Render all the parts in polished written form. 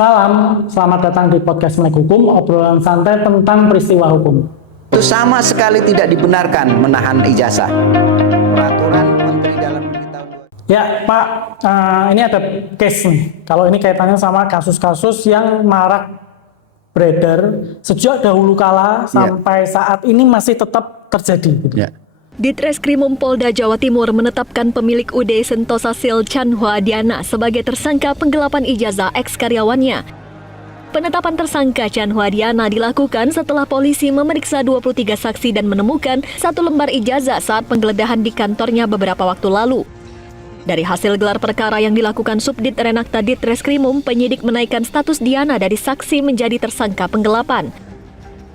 Salam, selamat datang di podcast Melek Hukum, obrolan santai tentang peristiwa hukum. Itu sama sekali tidak dibenarkan menahan ijazah. Peraturan Menteri Dalam Negeri tahun 2000. Ya Pak, ini ada case nih. Kalau ini kaitannya sama kasus-kasus yang marak beredar sejak dahulu kala sampai saat ini masih tetap terjadi. Gitu. Ya. Ditreskrimum Polda Jawa Timur menetapkan pemilik UD Sentosa Sil Chan Hua Diana sebagai tersangka penggelapan ijazah eks-karyawannya. Penetapan tersangka Chan Hua Diana dilakukan setelah polisi memeriksa 23 saksi dan menemukan 1 lembar ijazah saat penggeledahan di kantornya beberapa waktu lalu. Dari hasil gelar perkara yang dilakukan Subdit Renakta Ditreskrimum, penyidik menaikkan status Diana dari saksi menjadi tersangka penggelapan.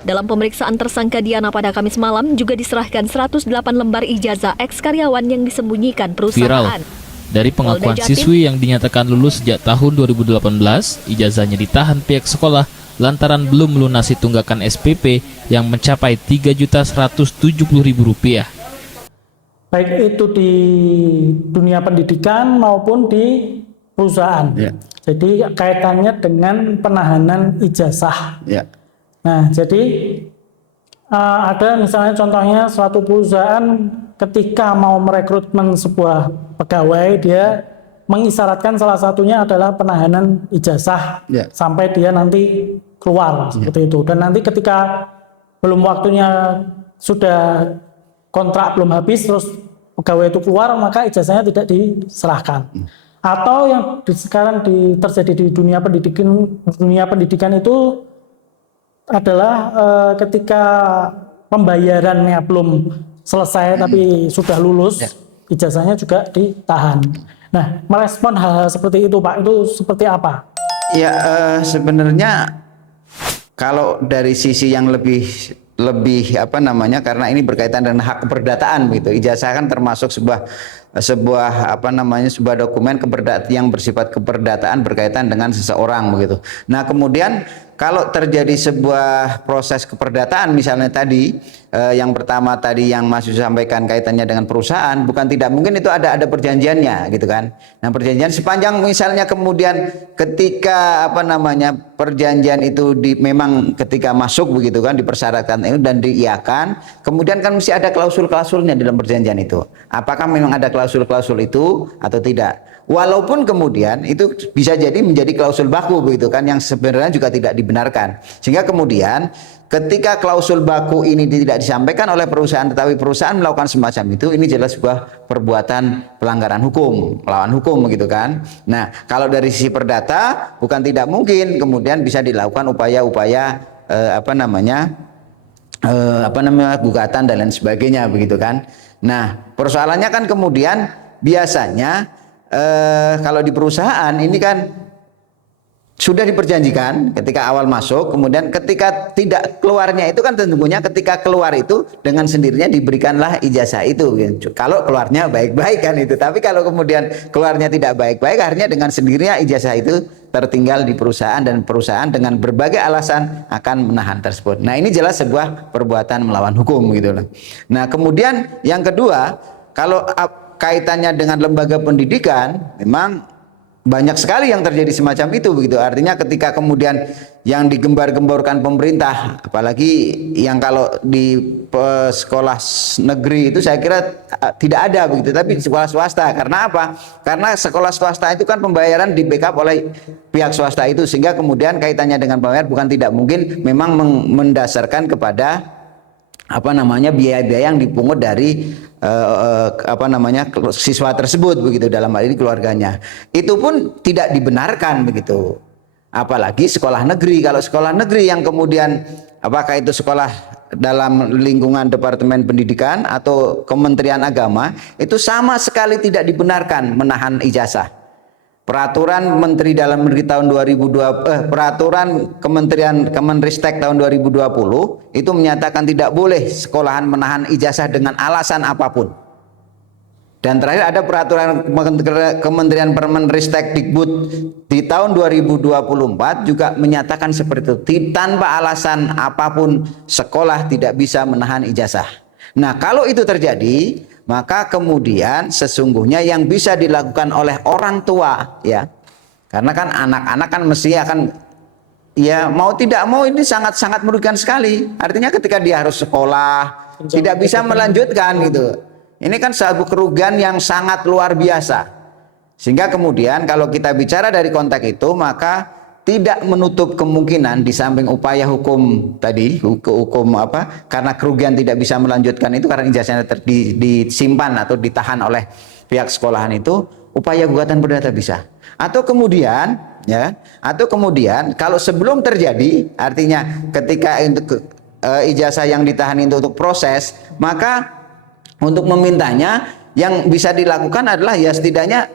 Dalam pemeriksaan tersangka Diana pada Kamis malam juga diserahkan 108 lembar ijazah eks-karyawan yang disembunyikan perusahaan. Viral. Dari pengakuan Polda Jatim siswi yang dinyatakan lulus sejak tahun 2018, ijazahnya ditahan pihak sekolah lantaran belum melunasi tunggakan SPP yang mencapai Rp3.170.000. Baik itu di dunia pendidikan maupun di perusahaan. Ya. Jadi kaitannya dengan penahanan ijazah. Ya. Nah, jadi ada misalnya contohnya suatu perusahaan ketika mau merekrutmen sebuah pegawai, dia mengisyaratkan salah satunya adalah penahanan ijazah sampai dia nanti keluar seperti itu. Dan nanti ketika belum waktunya sudah kontrak belum habis terus pegawai itu keluar, maka ijazahnya tidak diserahkan. Atau yang sekarang terjadi di dunia pendidikan itu adalah ketika pembayarannya belum selesai tapi sudah lulus, ijazahnya juga ditahan. Nah, merespon hal-hal seperti itu Pak, itu seperti apa? Ya, sebenarnya kalau dari sisi yang lebih karena ini berkaitan dengan hak keperdataan begitu. Ijazah kan termasuk sebuah dokumen yang bersifat keperdataan berkaitan dengan seseorang begitu. Nah, kemudian kalau terjadi sebuah proses keperdataan misalnya tadi yang pertama tadi yang Mas Yusuf sampaikan kaitannya dengan perusahaan, bukan tidak mungkin itu ada perjanjiannya gitu kan. Nah, perjanjian sepanjang misalnya kemudian ketika perjanjian itu memang ketika masuk begitu kan dipersyaratkan itu dan diiakan, kemudian kan mesti ada klausul-klausulnya dalam perjanjian itu. Apakah memang ada klausul-klausul itu atau tidak? Walaupun kemudian itu bisa jadi menjadi klausul baku begitu kan yang sebenarnya juga tidak dibenarkan. Sehingga kemudian ketika klausul baku ini tidak disampaikan oleh perusahaan tetapi perusahaan melakukan semacam itu, ini jelas sebuah perbuatan pelanggaran hukum, melawan hukum begitu kan. Nah, kalau dari sisi perdata bukan tidak mungkin kemudian bisa dilakukan upaya-upaya gugatan dan lain sebagainya begitu kan. Nah, persoalannya kan kemudian biasanya kalau di perusahaan ini kan sudah diperjanjikan ketika awal masuk, kemudian ketika tidak keluarnya itu kan tentunya ketika keluar itu dengan sendirinya diberikanlah ijazah itu gitu. Kalau keluarnya baik-baik kan itu, tapi kalau kemudian keluarnya tidak baik-baik akhirnya dengan sendirinya ijazah itu tertinggal di perusahaan dan perusahaan dengan berbagai alasan akan menahan tersebut. Nah, ini jelas sebuah perbuatan melawan hukum gitu loh. Nah, kemudian yang kedua, kalau kaitannya dengan lembaga pendidikan memang banyak sekali yang terjadi semacam itu begitu. Artinya ketika kemudian yang digembar-gemborkan pemerintah, apalagi yang kalau di sekolah negeri itu saya kira tidak ada begitu, tapi sekolah swasta. Karena apa? Karena sekolah swasta itu kan pembayaran di backup oleh pihak swasta itu, sehingga kemudian kaitannya dengan pembayar bukan tidak mungkin memang mendasarkan kepada biaya-biaya yang dipungut dari siswa tersebut begitu, dalam hal ini keluarganya. Itu pun tidak dibenarkan begitu. Apalagi sekolah negeri. Kalau sekolah negeri yang kemudian apakah itu sekolah dalam lingkungan Departemen Pendidikan atau Kementerian Agama, itu sama sekali tidak dibenarkan menahan ijazah. Peraturan Menteri Dalam Negeri tahun 2020, peraturan Kemenristek tahun 2020 itu menyatakan tidak boleh sekolahan menahan ijazah dengan alasan apapun. Dan terakhir ada peraturan Kementerian Permenristek Dikbud di tahun 2024 juga menyatakan seperti itu, tanpa alasan apapun sekolah tidak bisa menahan ijazah. Nah, kalau itu terjadi, maka kemudian sesungguhnya yang bisa dilakukan oleh orang tua, ya, Karena kan anak-anak kan mesti akan, ya mau tidak mau ini sangat-sangat merugikan sekali. Artinya ketika dia harus sekolah, tidak bisa melanjutkan gitu. Ini kan satu kerugian yang sangat luar biasa. Sehingga kemudian kalau kita bicara dari konteks itu, maka tidak menutup kemungkinan di samping upaya hukum tadi, hukum apa? Karena kerugian tidak bisa melanjutkan itu karena ijazahnya disimpan atau ditahan oleh pihak sekolahan itu, upaya gugatan perdata bisa. Atau kemudian kalau sebelum terjadi, artinya ketika ijazah yang ditahan itu untuk proses, maka untuk memintanya yang bisa dilakukan adalah ya setidaknya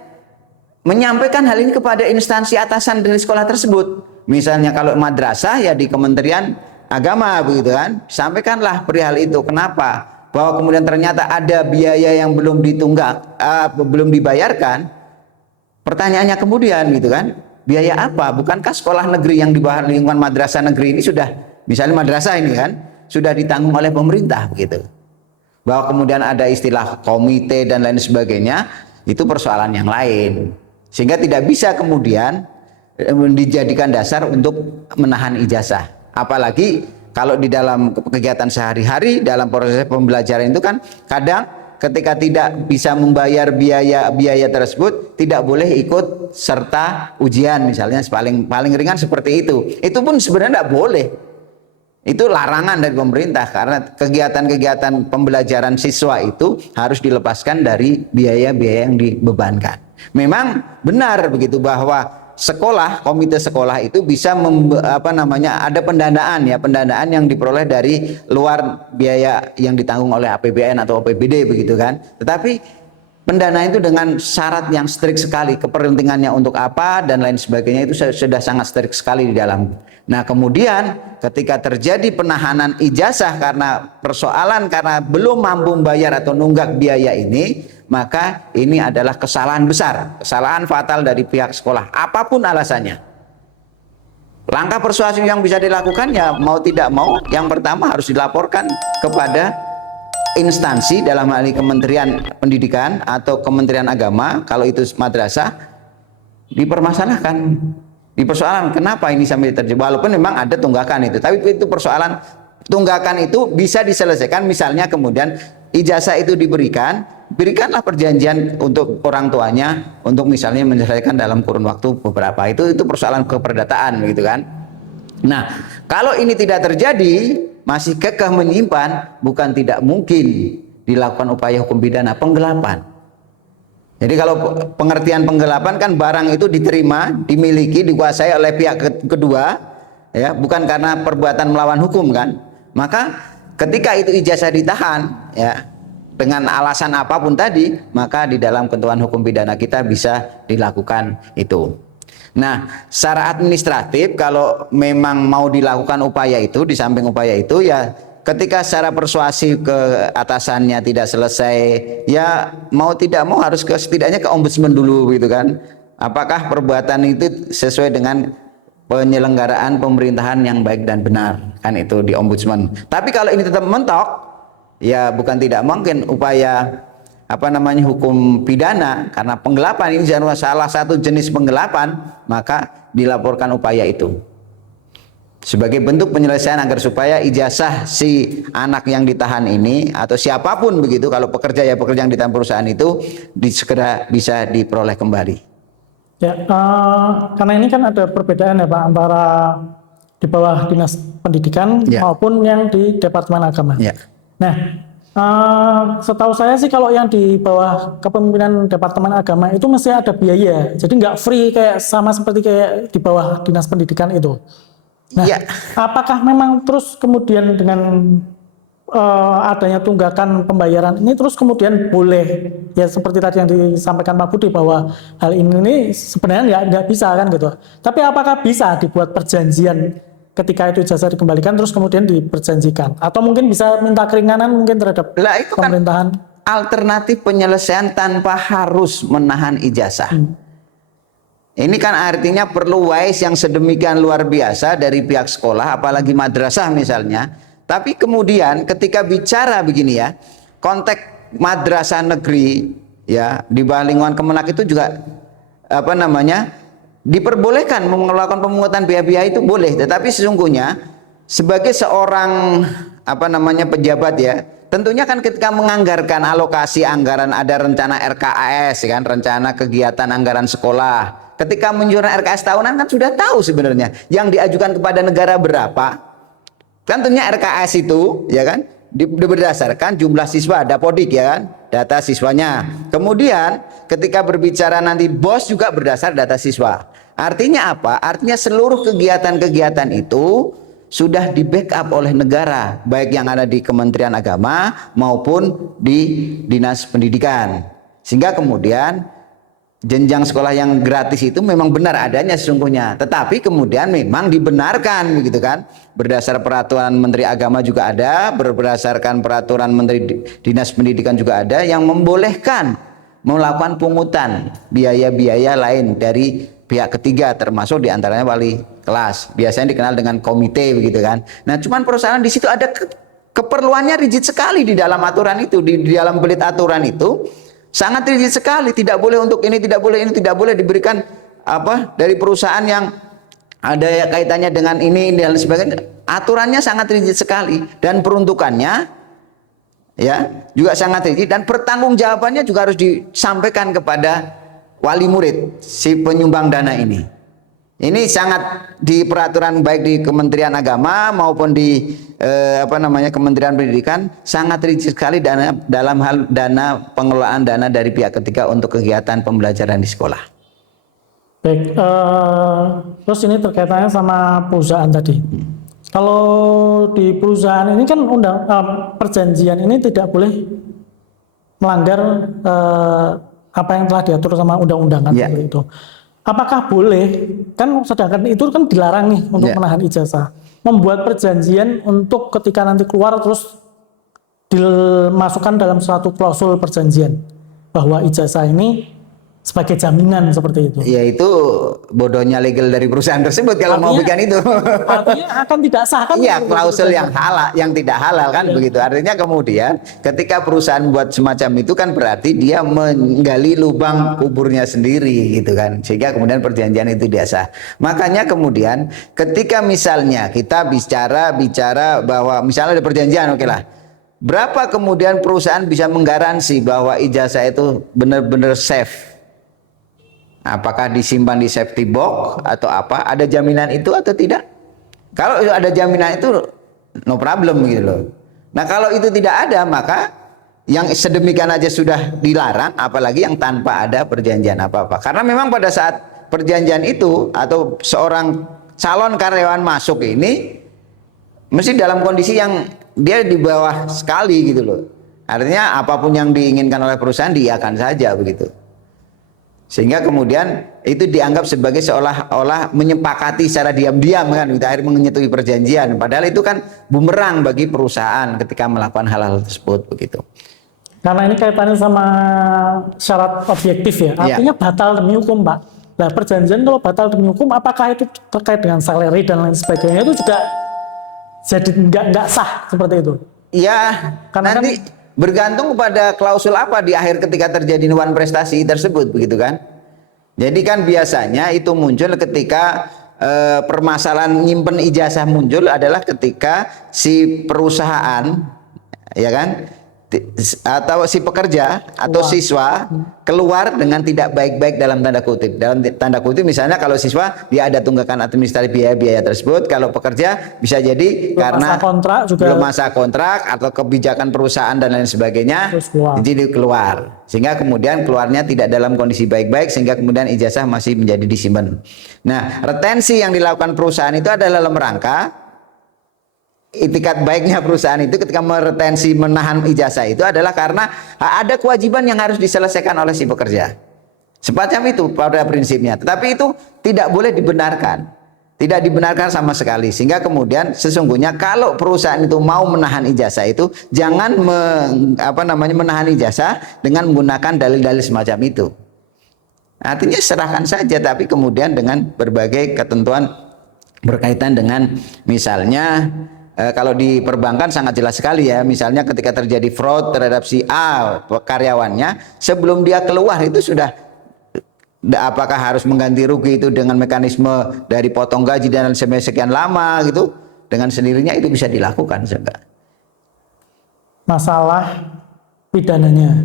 menyampaikan hal ini kepada instansi atasan dari sekolah tersebut. Misalnya kalau madrasah ya di Kementerian Agama begitu kan, sampaikanlah perihal itu. Kenapa? Bahwa kemudian ternyata ada biaya yang belum belum dibayarkan. Pertanyaannya kemudian gitu kan, biaya apa? Bukankah sekolah negeri yang di bawah lingkungan madrasah negeri ini sudah, misalnya madrasah ini kan, sudah ditanggung oleh pemerintah begitu. Bahwa kemudian ada istilah komite dan lain sebagainya, itu persoalan yang lain. Sehingga tidak bisa kemudian dijadikan dasar untuk menahan ijazah. Apalagi kalau di dalam kegiatan sehari-hari, dalam proses pembelajaran itu kan kadang ketika tidak bisa membayar biaya tersebut, tidak boleh ikut serta ujian misalnya, paling ringan seperti itu. Itu pun sebenarnya tidak boleh. Itu larangan dari pemerintah karena kegiatan-kegiatan pembelajaran siswa itu harus dilepaskan dari biaya-biaya yang dibebankan. Memang benar begitu bahwa sekolah, komite sekolah itu bisa ada pendanaan yang diperoleh dari luar biaya yang ditanggung oleh APBN atau APBD begitu kan. Tetapi pendanaan itu dengan syarat yang strict sekali, kepentingannya untuk apa dan lain sebagainya itu sudah sangat strict sekali di dalam. Nah, kemudian ketika terjadi penahanan ijazah karena belum mampu membayar atau nunggak biaya ini, maka ini adalah kesalahan besar, kesalahan fatal dari pihak sekolah, apapun alasannya. Langkah persuasif yang bisa dilakukan ya mau tidak mau, yang pertama harus dilaporkan kepada instansi, dalam hal ini Kementerian Pendidikan atau Kementerian Agama, kalau itu madrasah, dipermasalahkan, dipersoalkan kenapa ini sampai terjadi, walaupun memang ada tunggakan itu, tapi itu persoalan tunggakan itu bisa diselesaikan. Misalnya kemudian ijazah itu berikanlah perjanjian untuk orang tuanya untuk misalnya menyelesaikan dalam kurun waktu beberapa, itu persoalan keperdataan gitu kan. Nah, kalau ini tidak terjadi, masih kekeh menyimpan, bukan tidak mungkin dilakukan upaya hukum pidana penggelapan. Jadi kalau pengertian penggelapan kan barang itu diterima, dimiliki, dikuasai oleh pihak kedua, ya, bukan karena perbuatan melawan hukum kan. Maka ketika itu ijazah ditahan, ya, dengan alasan apapun tadi, maka di dalam ketentuan hukum pidana kita bisa dilakukan itu. Nah, secara administratif kalau memang mau dilakukan upaya itu, di samping upaya itu ya ketika secara persuasif ke atasannya tidak selesai, ya mau tidak mau harus setidaknya ke ombudsman dulu gitu kan. Apakah perbuatan itu sesuai dengan penyelenggaraan pemerintahan yang baik dan benar, kan itu di ombudsman. Tapi kalau ini tetap mentok, ya bukan tidak mungkin upaya hukum pidana karena penggelapan ini salah satu jenis penggelapan, maka dilaporkan upaya itu sebagai bentuk penyelesaian agar supaya ijazah si anak yang ditahan ini atau siapapun begitu, kalau pekerja ya pekerja yang ditahan perusahaan itu segera bisa diperoleh kembali. Ya, karena ini kan ada perbedaan ya Pak antara di bawah dinas pendidikan maupun yang di Departemen Agama. Ya. Nah, setahu saya sih kalau yang di bawah kepemimpinan Departemen Agama itu mesti ada biaya, jadi nggak free kayak sama seperti kayak di bawah dinas pendidikan itu. Nah, apakah memang terus kemudian dengan adanya tunggakan pembayaran ini terus kemudian boleh ya seperti tadi yang disampaikan Pak Budi bahwa hal ini sebenarnya nggak bisa kan gitu. Tapi apakah bisa dibuat perjanjian ketika itu ijazah dikembalikan terus kemudian diperjanjikan, atau mungkin bisa minta keringanan mungkin terhadap itu pemerintahan? Kan alternatif penyelesaian tanpa harus menahan ijazah. Ini kan artinya perlu wise yang sedemikian luar biasa dari pihak sekolah, apalagi madrasah misalnya. Tapi kemudian ketika bicara begini ya, konteks madrasah negeri ya di bawah lingkungan Kemenak itu juga diperbolehkan melakukan pemungutan biaya-biaya itu boleh, tetapi sesungguhnya sebagai seorang pejabat ya, tentunya kan ketika menganggarkan alokasi anggaran, ada rencana RKAS kan, rencana kegiatan anggaran sekolah. Ketika menyusun RKAS tahunan kan sudah tahu sebenarnya yang diajukan kepada negara berapa. Kan tentunya RKAS itu ya kan berdasarkan jumlah siswa, dapodik ya kan, data siswanya. Kemudian ketika berbicara nanti BOS juga berdasar data siswa. Artinya apa? Artinya seluruh kegiatan-kegiatan itu sudah di backup oleh negara, baik yang ada di Kementerian Agama maupun di Dinas Pendidikan. Sehingga kemudian jenjang sekolah yang gratis itu memang benar adanya sesungguhnya, tetapi kemudian memang dibenarkan begitu kan, berdasar peraturan Menteri Agama juga ada, berdasarkan peraturan Menteri Dinas Pendidikan juga ada yang membolehkan melakukan pungutan biaya-biaya lain dari pihak ketiga, termasuk diantaranya wali kelas, biasanya dikenal dengan komite begitu kan. Nah cuman persoalan di situ ada keperluannya rigid sekali di dalam aturan itu, di dalam belit aturan itu sangat rigid sekali, tidak boleh untuk ini, tidak boleh ini, tidak boleh diberikan dari perusahaan yang ada kaitannya dengan ini dan sebagainya. Aturannya sangat rigid sekali dan peruntukannya ya juga sangat rigid, dan pertanggungjawabannya juga harus disampaikan kepada wali murid si penyumbang dana ini. Ini sangat di peraturan baik di Kementerian Agama maupun di Kementerian Pendidikan sangat rigid sekali dalam hal pengelolaan dana dari pihak ketiga untuk kegiatan pembelajaran di sekolah. Baik, terus ini terkaitannya sama perusahaan tadi. Kalau di perusahaan ini kan perjanjian ini tidak boleh melanggar apa yang telah diatur sama undang-undang kan, seperti itu. Apakah boleh, kan sedangkan itu kan dilarang nih untuk menahan ijazah, membuat perjanjian untuk ketika nanti keluar terus dimasukkan dalam suatu klausul perjanjian bahwa ijazah ini sebagai jaminan seperti itu. Ya itu bodohnya legal dari perusahaan tersebut kalau mau bikin itu. Artinya akan tidak sah kan? Iya, klausul yang halal, yang tidak halal kan begitu. Artinya kemudian ketika perusahaan buat semacam itu kan berarti dia menggali lubang kuburnya sendiri gitu kan. Sehingga kemudian perjanjian itu tidak sah. Makanya kemudian ketika misalnya kita bicara bahwa misalnya ada perjanjian, oke lah. Berapa kemudian perusahaan bisa menggaransi bahwa ijazah itu benar-benar safe? Apakah disimpan di safety box atau apa? Ada jaminan itu atau tidak? Kalau ada jaminan itu no problem gitu loh. Nah kalau itu tidak ada, maka yang sedemikian aja sudah dilarang, apalagi yang tanpa ada perjanjian apa-apa. Karena memang pada saat perjanjian itu atau seorang calon karyawan masuk ini mesti dalam kondisi yang dia di bawah sekali gitu loh. Artinya apapun yang diinginkan oleh perusahaan diiyakan saja begitu. Sehingga kemudian itu dianggap sebagai seolah-olah menyepakati secara diam-diam kan, kita akhirnya menyetujui perjanjian. Padahal itu kan bumerang bagi perusahaan ketika melakukan hal-hal tersebut begitu. Karena ini kaitannya sama syarat objektif ya, artinya batal demi hukum, Pak. Nah perjanjian kalau batal demi hukum, apakah itu terkait dengan salary dan lain sebagainya itu juga jadi nggak sah seperti itu? Iya, karena nanti bergantung kepada klausul apa di akhir ketika terjadi wan prestasi tersebut begitu kan. Jadi kan biasanya itu muncul ketika permasalahan nyimpen ijazah muncul adalah ketika si perusahaan ya kan atau si pekerja atau siswa keluar dengan tidak baik-baik dalam tanda kutip. Dalam tanda kutip misalnya kalau siswa dia ada tunggakan administratif biaya-biaya tersebut, kalau pekerja bisa jadi karena belum masa kontrak atau kebijakan perusahaan dan lain sebagainya jadi keluar. Sehingga kemudian keluarnya tidak dalam kondisi baik-baik sehingga kemudian ijazah masih menjadi disimpan. Nah, retensi yang dilakukan perusahaan itu adalah dalam rangka itikat baiknya perusahaan itu ketika meretensi menahan ijazah itu adalah karena ada kewajiban yang harus diselesaikan oleh si pekerja. Semacam itu pada prinsipnya. Tetapi itu tidak boleh dibenarkan. Tidak dibenarkan sama sekali. Sehingga kemudian sesungguhnya kalau perusahaan itu mau menahan ijazah itu jangan menahan ijazah dengan menggunakan dalil-dalil semacam itu. Artinya serahkan saja, tapi kemudian dengan berbagai ketentuan berkaitan dengan misalnya kalau di perbankan sangat jelas sekali ya, misalnya ketika terjadi fraud terhadap si A karyawannya, sebelum dia keluar itu sudah apakah harus mengganti rugi itu dengan mekanisme dari potong gaji dan sekian lama gitu, dengan sendirinya itu bisa dilakukan juga. Masalah pidananya.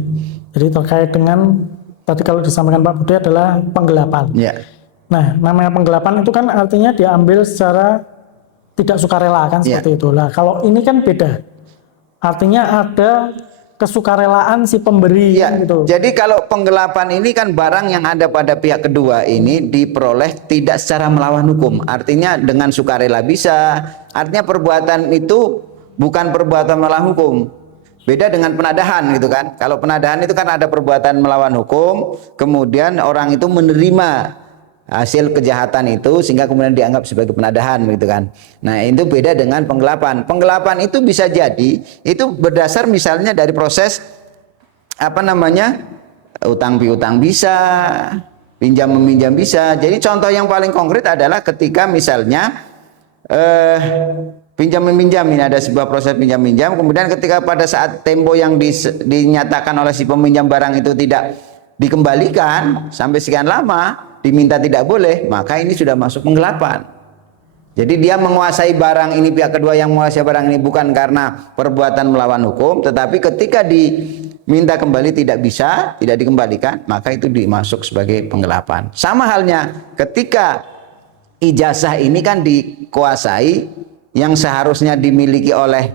Jadi terkait dengan tadi kalau disampaikan Pak Budi adalah penggelapan. Ya. Nah, namanya penggelapan itu kan artinya diambil secara tidak sukarela kan seperti itu. Lah, kalau ini kan beda. Artinya ada kesukarelaan si pemberi gitu. Jadi kalau penggelapan ini kan barang yang ada pada pihak kedua ini diperoleh tidak secara melawan hukum. Artinya dengan sukarela bisa. Artinya perbuatan itu bukan perbuatan melawan hukum. Beda dengan penadahan gitu kan. Kalau penadahan itu kan ada perbuatan melawan hukum, kemudian orang itu menerima hasil kejahatan itu sehingga kemudian dianggap sebagai penadahan gitu kan. Nah, itu beda dengan penggelapan. Penggelapan itu bisa jadi itu berdasar misalnya dari proses utang piutang bisa, pinjam meminjam bisa. Jadi contoh yang paling konkret adalah ketika misalnya pinjam meminjam, ini ada sebuah proses pinjam minjam, kemudian ketika pada saat tempo yang dinyatakan oleh si peminjam barang itu tidak dikembalikan sampai sekian lama, diminta tidak boleh, maka ini sudah masuk penggelapan. Jadi dia menguasai barang ini, pihak kedua yang menguasai barang ini bukan karena perbuatan melawan hukum, tetapi ketika diminta kembali tidak bisa, tidak dikembalikan, maka itu dimasuk sebagai penggelapan. Sama halnya ketika ijazah ini kan dikuasai, yang seharusnya dimiliki oleh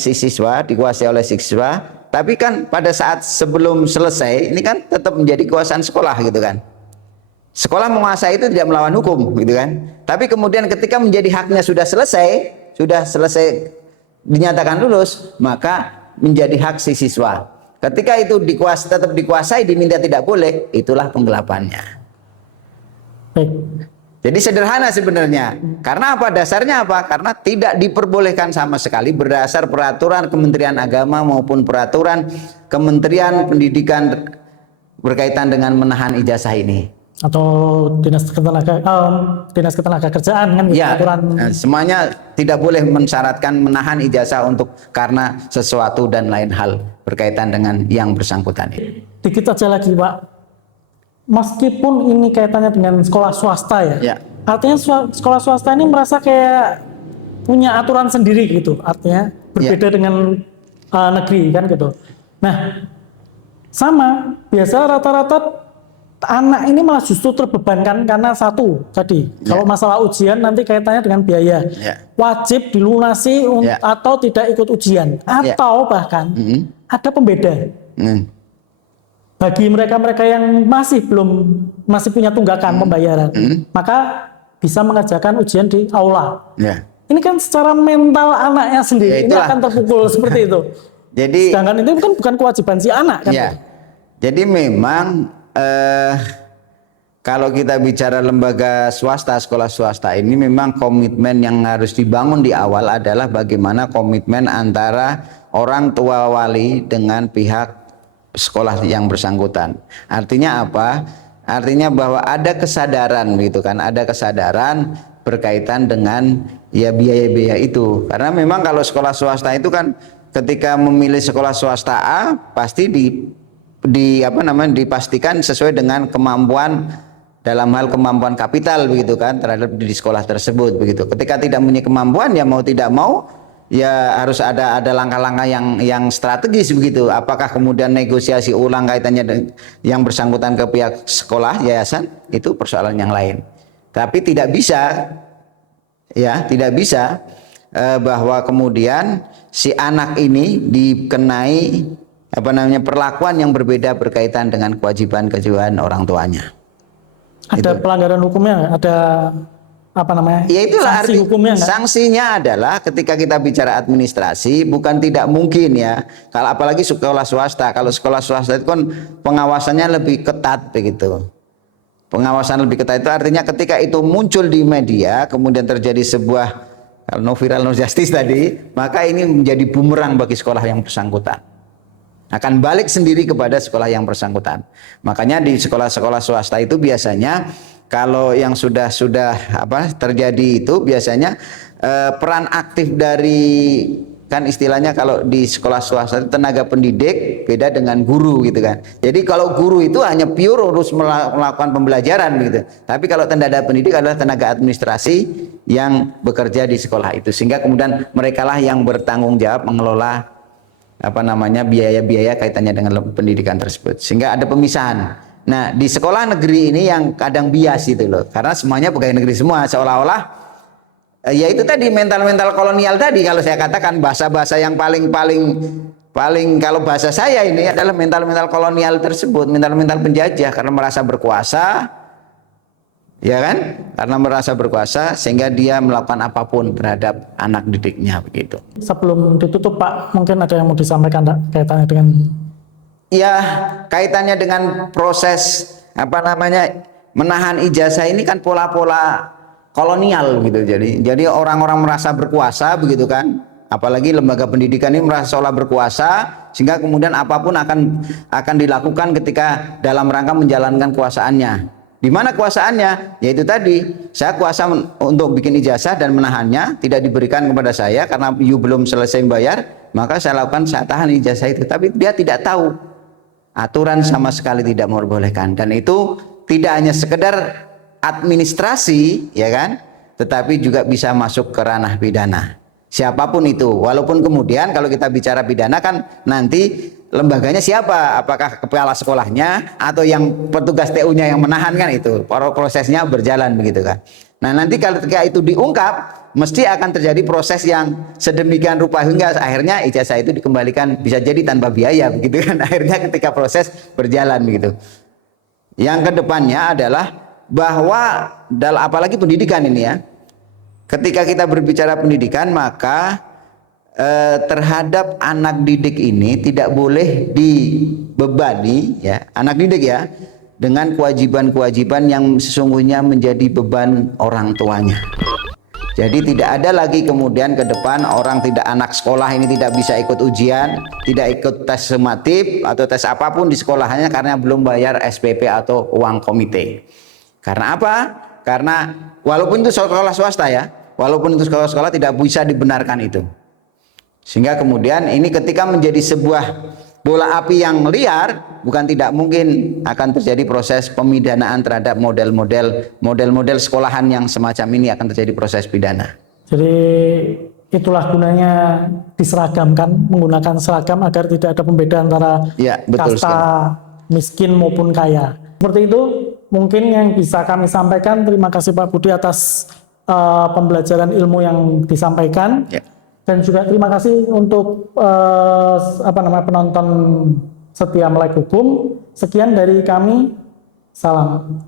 si siswa, dikuasai oleh siswa, tapi kan pada saat sebelum selesai ini kan tetap menjadi kekuasaan sekolah gitu kan. Sekolah menguasai itu tidak melawan hukum gitu kan. Tapi kemudian ketika menjadi haknya sudah selesai dinyatakan lulus, maka menjadi hak si siswa. Ketika itu tetap dikuasai, diminta tidak boleh, itulah penggelapannya. Baik. Jadi sederhana sebenarnya. Karena apa? Dasarnya apa? Karena tidak diperbolehkan sama sekali berdasar peraturan Kementerian Agama maupun peraturan Kementerian Pendidikan berkaitan dengan menahan ijazah ini. Atau dinas ketenagakerjaan kan Ya, aturan. semuanya tidak boleh mensyaratkan menahan ijazah karena sesuatu dan lain hal berkaitan dengan yang bersangkutan. Dikit aja lagi Pak, meskipun ini kaitannya dengan sekolah swasta ya. Artinya sekolah swasta ini merasa kayak punya aturan sendiri gitu, artinya berbeda dengan negeri kan gitu. Nah, sama biasa rata-rata anak ini malah justru terbebankan karena satu tadi, kalau masalah ujian nanti kaitannya dengan biaya, wajib dilunasi atau tidak ikut ujian, atau bahkan ada pembeda bagi mereka-mereka yang masih punya tunggakan pembayaran, maka bisa mengerjakan ujian di aula. Ini kan secara mental anaknya sendiri ini akan terpukul seperti itu. Jadi sedangkan itu kan bukan kewajiban si anak kan. Jadi memang kalau kita bicara lembaga swasta, sekolah swasta ini memang komitmen yang harus dibangun di awal adalah bagaimana komitmen antara orang tua wali dengan pihak sekolah yang bersangkutan. Artinya apa? Artinya bahwa ada kesadaran gitu kan, ada kesadaran berkaitan dengan biaya-biaya itu. Karena memang kalau sekolah swasta itu kan ketika memilih sekolah swasta A pasti dipastikan sesuai dengan kemampuan dalam hal kemampuan kapital begitu kan terhadap di sekolah tersebut begitu. Ketika tidak punya kemampuan mau tidak mau harus ada langkah-langkah yang strategis begitu. Apakah kemudian negosiasi ulang kaitannya dengan yang bersangkutan ke pihak sekolah yayasan itu persoalan yang lain. Tapi tidak bisa bahwa kemudian si anak ini dikenai perlakuan yang berbeda berkaitan dengan kewajiban orang tuanya. Ada pelanggaran hukumnya, ada itulah sanksi hukumnya enggak? Sanksinya adalah ketika kita bicara administrasi bukan tidak mungkin kalau apalagi sekolah swasta. Kalau sekolah swasta itu kan pengawasannya lebih ketat begitu. Pengawasan lebih ketat itu artinya ketika itu muncul di media kemudian terjadi sebuah no viral no justice tadi, maka ini menjadi bumerang bagi sekolah yang bersangkutan. Akan balik sendiri kepada sekolah yang bersangkutan. Makanya di sekolah-sekolah swasta itu biasanya kalau yang sudah terjadi itu biasanya peran aktif dari kan istilahnya kalau di sekolah swasta tenaga pendidik beda dengan guru gitu kan. Jadi kalau guru itu hanya pure urus melakukan pembelajaran gitu. Tapi kalau tenaga pendidik adalah tenaga administrasi yang bekerja di sekolah itu, sehingga kemudian merekalah yang bertanggung jawab mengelola biaya-biaya kaitannya dengan pendidikan tersebut. Sehingga ada pemisahan. Nah, di sekolah negeri ini yang kadang bias itu loh. Karena semuanya pegawai negeri semua, seolah-olah ya itu tadi mental-mental kolonial tadi. Kalau saya katakan bahasa-bahasa yang paling kalau bahasa saya ini adalah mental-mental kolonial tersebut, mental-mental penjajah, karena merasa berkuasa, ya kan? Karena merasa berkuasa sehingga dia melakukan apapun terhadap anak didiknya begitu. Sebelum ditutup Pak, mungkin ada yang mau disampaikan kaitannya dengan ya, kaitannya dengan proses menahan ijazah ini kan pola-pola kolonial gitu. Jadi orang-orang merasa berkuasa begitu kan, apalagi lembaga pendidikan ini merasa seolah berkuasa, sehingga kemudian apapun akan dilakukan ketika dalam rangka menjalankan kuasaannya. Di mana kuasaannya? Yaitu tadi, saya kuasa untuk bikin ijazah dan menahannya, tidak diberikan kepada saya karena you belum selesai membayar, maka saya tahan ijazah itu. Tapi dia tidak tahu, aturan sama sekali tidak memperbolehkan, dan itu tidak hanya sekedar administrasi, ya kan, tetapi juga bisa masuk ke ranah pidana. Siapapun itu, walaupun kemudian kalau kita bicara pidana kan nanti lembaganya siapa? Apakah kepala sekolahnya atau yang petugas TU-nya yang menahan, kan itu prosesnya berjalan begitu kan. Nah, nanti kalau ketika itu diungkap, mesti akan terjadi proses yang sedemikian rupa hingga akhirnya ijazah itu dikembalikan, bisa jadi tanpa biaya begitu kan. Akhirnya ketika proses berjalan begitu. Yang kedepannya adalah bahwa apalagi pendidikan ini ya, ketika kita berbicara pendidikan, maka terhadap anak didik ini tidak boleh dibebani ya, anak didik ya, dengan kewajiban-kewajiban yang sesungguhnya menjadi beban orang tuanya. Jadi tidak ada lagi kemudian ke depan anak sekolah ini tidak bisa ikut ujian, tidak ikut tes summatif atau tes apapun di sekolahnya karena belum bayar SPP atau uang komite. Karena apa? Karena walaupun itu sekolah swasta ya, walaupun itu sekolah tidak bisa dibenarkan itu. Sehingga kemudian ini ketika menjadi sebuah bola api yang liar, bukan tidak mungkin akan terjadi proses pemidanaan terhadap model-model sekolahan yang semacam ini, akan terjadi proses pidana. Jadi itulah gunanya diseragamkan, menggunakan seragam agar tidak ada pembedaan antara kasta miskin maupun kaya. Seperti itu mungkin yang bisa kami sampaikan. Terima kasih Pak Budi atas pembelajaran ilmu yang disampaikan. Ya. Dan juga terima kasih untuk penonton setia Melek Hukum. Sekian dari kami. Salam.